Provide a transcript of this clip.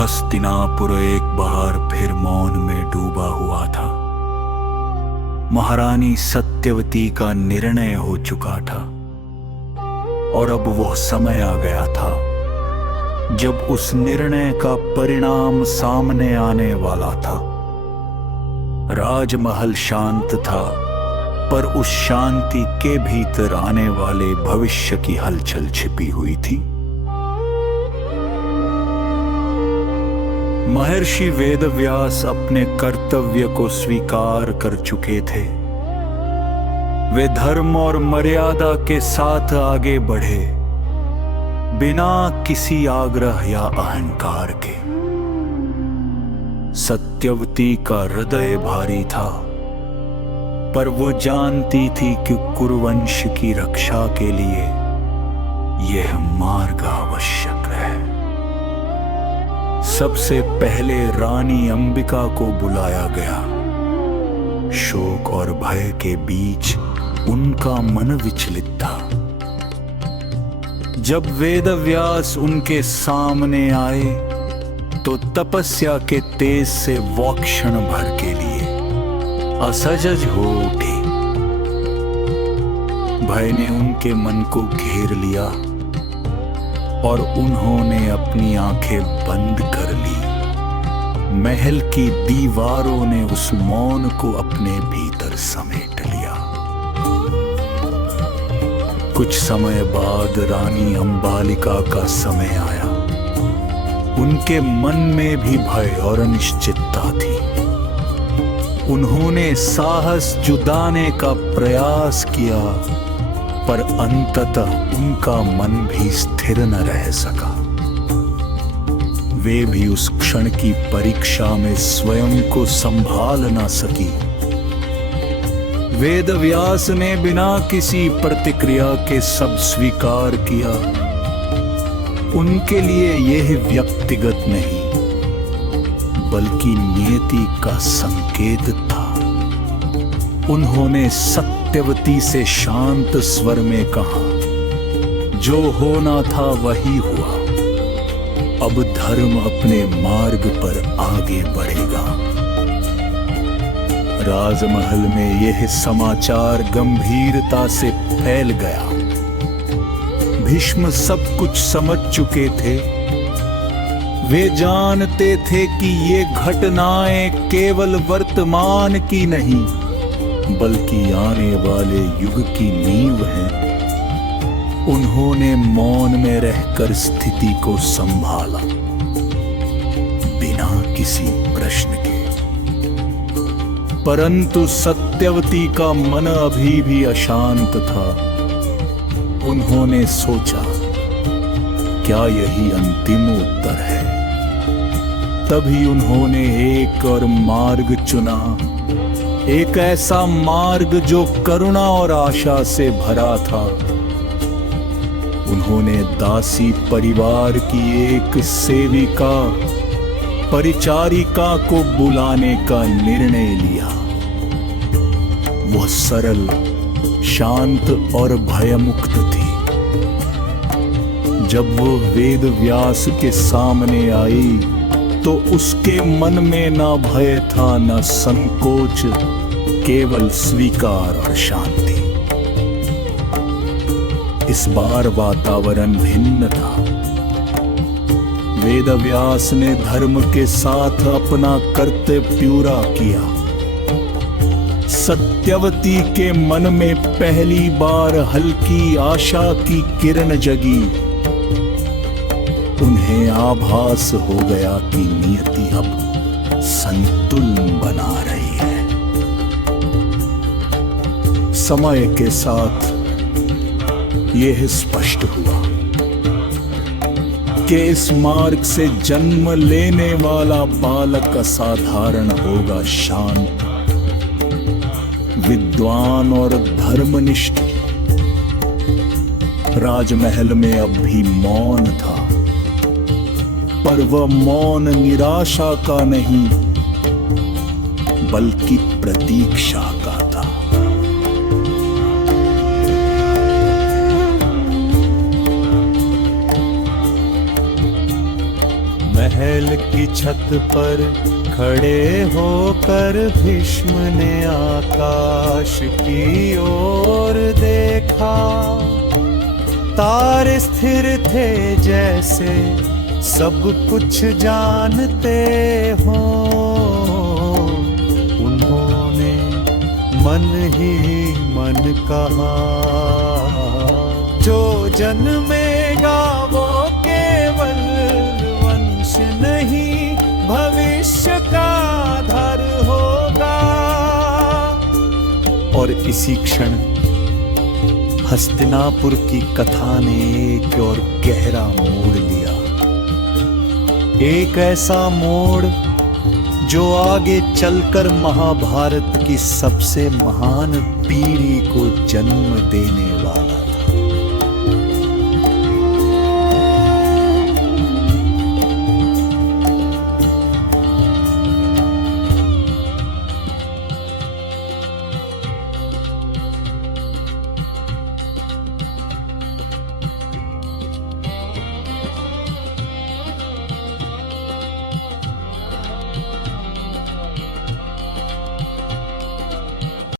हस्तिनापुर एक बार फिर मौन में डूबा हुआ था। महारानी सत्यवती का निर्णय हो चुका था और अब वह समय आ गया था जब उस निर्णय का परिणाम सामने आने वाला था। राजमहल शांत था, पर उस शांति के भीतर आने वाले भविष्य की हलचल छिपी हुई थी। महर्षि वेदव्यास अपने कर्तव्य को स्वीकार कर चुके थे। वे धर्म और मर्यादा के साथ आगे बढ़े, बिना किसी आग्रह या अहंकार के। सत्यवती का हृदय भारी था, पर वो जानती थी कि कुरुवंश की रक्षा के लिए यह मार्ग आवश्यक है। सबसे पहले रानी अंबिका को बुलाया गया। शोक और भय के बीच उनका मन विचलित था। जब वेदव्यास उनके सामने आए तो तपस्या के तेज से वो क्षण भर के लिए असहज हो उठी। भय ने उनके मन को घेर लिया और उन्होंने अपनी आंखें बंद कर ली। महल की दीवारों ने उस मौन को अपने भीतर समेट लिया। कुछ समय बाद रानी अंबालिका का समय आया। उनके मन में भी भय और अनिश्चितता थी। उन्होंने साहस जुटाने का प्रयास किया, पर अंततः उनका मन भी स्थिर न रह सका। वे भी उस क्षण की परीक्षा में स्वयं को संभाल न सकी। वेदव्यास ने बिना किसी प्रतिक्रिया के सब स्वीकार किया। उनके लिए यह व्यक्तिगत नहीं, बल्कि नियति का संकेत था। उन्होंने सत्यवती से शांत स्वर में कहा, जो होना था वही हुआ। अब धर्म अपने मार्ग पर आगे बढ़ेगा। राजमहल में यह समाचार गंभीरता से फैल गया। भीष्म सब कुछ समझ चुके थे। वे जानते थे कि ये घटनाएं केवल वर्तमान की नहीं, बल्कि आने वाले युग की नींव हैं। उन्होंने मौन में रहकर स्थिति को संभाला, बिना किसी प्रश्न के। परंतु सत्यवती का मन अभी भी अशांत था। उन्होंने सोचा, क्या यही अंतिम उत्तर है? तभी उन्होंने एक और मार्ग चुना, एक ऐसा मार्ग जो करुणा और आशा से भरा था। उन्होंने दासी परिवार की एक सेविका, परिचारिका को बुलाने का निर्णय लिया। वह सरल, शांत और भयमुक्त थी। जब वो वेदव्यास के सामने आई तो उसके मन में ना भय था, ना संकोच, केवल स्वीकार और शांति। इस बार वातावरण भिन्न था। वेदव्यास ने धर्म के साथ अपना कर्तव्य पूरा किया। सत्यवती के मन में पहली बार हल्की आशा की किरण जगी। उन्हें आभास हो गया कि नियति अब संतुलन बना रही है। समय के साथ यह स्पष्ट हुआ कि इस मार्ग से जन्म लेने वाला बालक असाधारण होगा, शांत, विद्वान और धर्मनिष्ठ। राजमहल में अब भी मौन था, पर वह मौन निराशा का नहीं, बल्कि प्रतीक्षा का था। महल महल की छत पर खड़े होकर भीष्म ने आकाश की ओर देखा। तारे स्थिर थे जैसे सब कुछ जानते हो। उन्होंने मन ही मन कहा, जो जन्मेगा वो केवल वंश नहीं भविष्य का आधार होगा। और इसी क्षण हस्तिनापुर की कथा ने एक और गहरा मोड़ लिया। एक ऐसा मोड़ जो आगे चलकर महाभारत की सबसे महान पीढ़ी को जन्म देने वाला।